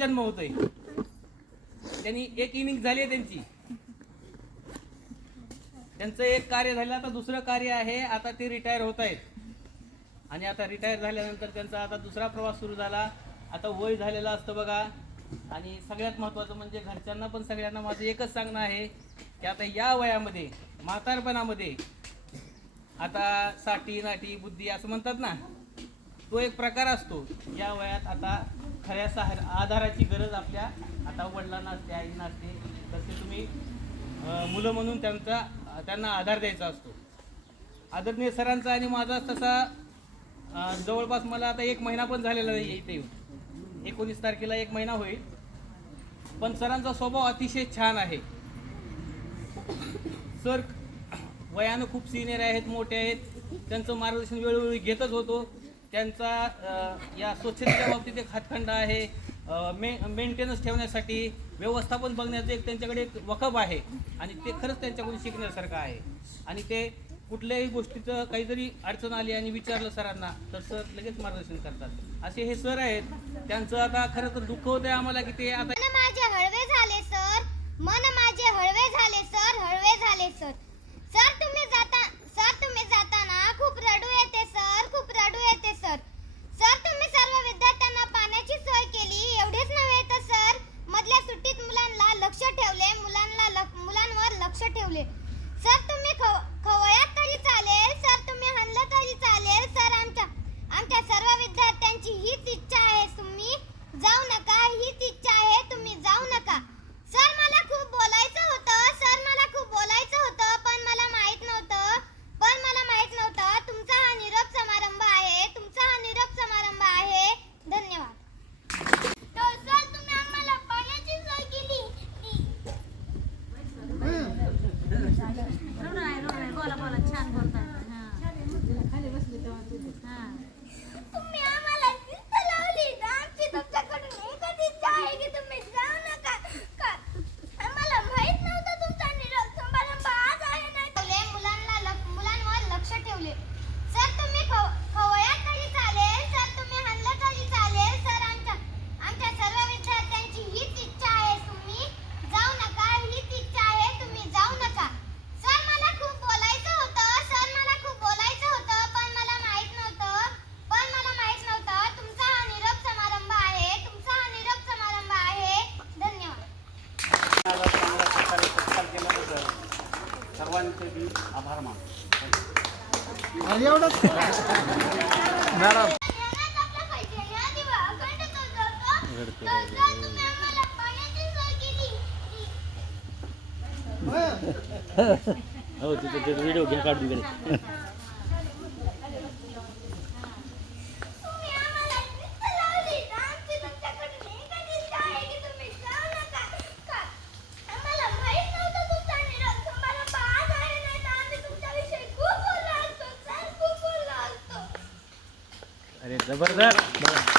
जन्म होतोय. त्यांनी एक इनिंग झाली आहे त्यांची, त्यांचं एक कार्य झालं. आता दुसरं कार्य आहे, आता ते रिटायर होत आहेत. आणि आता रिटायर झाल्यानंतर त्यांचा आता दुसरा प्रवास सुरू झाला. आता वय झालेलं असतं बघा. आणि सगळ्यात महत्त्वाचं म्हणजे घरच्यांना पण सगळ्यांना माझं एकच सांगणं आहे की आता या वयामध्ये, म्हातारपणामध्ये, आता साठी नाटी बुद्धी असं म्हणतात ना, तो एक प्रकार असतो. या वयात आता खऱ्या आधाराची गरज आपल्या आता वडिलांना असते, आईंना असते. तसे तुम्ही मुलं म्हणून त्यांना आधार द्यायचा असतो. आदरणीय सरांचा आणि माझा तसा जवळपास मला आता 1 महिना पण झालेला नाही इथे येऊन. 19 तारखेला 1 महिना होईल. पण सरांचा स्वभाव अतिशय छान आहे. सर वयानं खूप सिनियर आहेत, मोठे आहेत. त्यांचं मार्गदर्शन वेळोवेळी घेतच होतो. त्यांचा या स्वच्छतेच्या बाबतीत एक हातखंडा आहे. मेंटेनन्स ठेवण्यासाठी, व्यवस्थापन बघण्याचं एक त्यांच्याकडे एक वखब आहे. आणि ते खरंच त्यांच्याकडून शिकण्यासारखं आहे. आणि ते कुठल्याही गोष्टीचं काही जरी अडचण आली आणि विचारलं सरांना तर सर लगेच मार्गदर्शन करतात. असे हे सर आहेत. त्यांचं आता खरं तर दुःख होतंय आम्हाला की ते आता माझे हळवे झाले सर, मन माझे हळवे झाले सर, हळवे झाले सर. सर तुम्ही जाताना खूप रडू येते सर, खूप रडू येते सर. सर तुम्ही सर्व विद्यार्थ्यांना पाण्याची सोय केली. एवढेच नव्हे तर सर मधल्या सुट्टीत मुलांना लक्ष ठेवले, मुलांवर लक्ष ठेवले. सर तुम्ही खवळ्यात तरी चालेल, सर तुम्ही हणलं तरी चालेल. सर आमच्या सर्व विद्यार्थ्यांची हीच इच्छा आहे, तुम्ही जाऊ नका. हीच इच्छा आहे, तुम्ही जाऊ नका. सर मला खूप बोलायचं होतं, सर मला खूप बोलायचं होतं, पण मला माहित नव्हतं. तुमचा हा निरोप समारंभ आहे, तुमचा हा निरोप समारंभ आहे. धन्यवाद. तर सर तुम्ही आम्हाला पाण्याची सोय केली. बोला छान बोलताय. तुम्ही आम्हाला शिस्त लावली. आमची तुमच्याकडून एकच इच्छा आहे की तुम्ही जाऊ नका. आम्हाला माहित नव्हतं तुमचा निरोप समारंभ आज आहे ना. मुलांवर लक्ष ठेवले. सर तुम्ही खवळ्यात तरी चालेल, सर तुम्ही हणलं तरी चालेल. सर आमच्या सर्व विद्यार्थ्यांची हीच इच्छा आहे, तुम्ही जाऊ नका. हीच इच्छा आहे, तुम्ही जाऊ नका. सर मला खूप बोलायचं होतं, सर मला खूप बोलायचं होतं, पण मला माहित नव्हतं. तुमचा हा निरोप समारंभ आहे, तुमचा हा निरोप समारंभ आहे. धन्यवाद. सर्वांचे मी आभार मानतो. एवढंच मॅडम. हो तिथे व्हिडिओ घ्या काढून गेले. अरे जबरदस्त.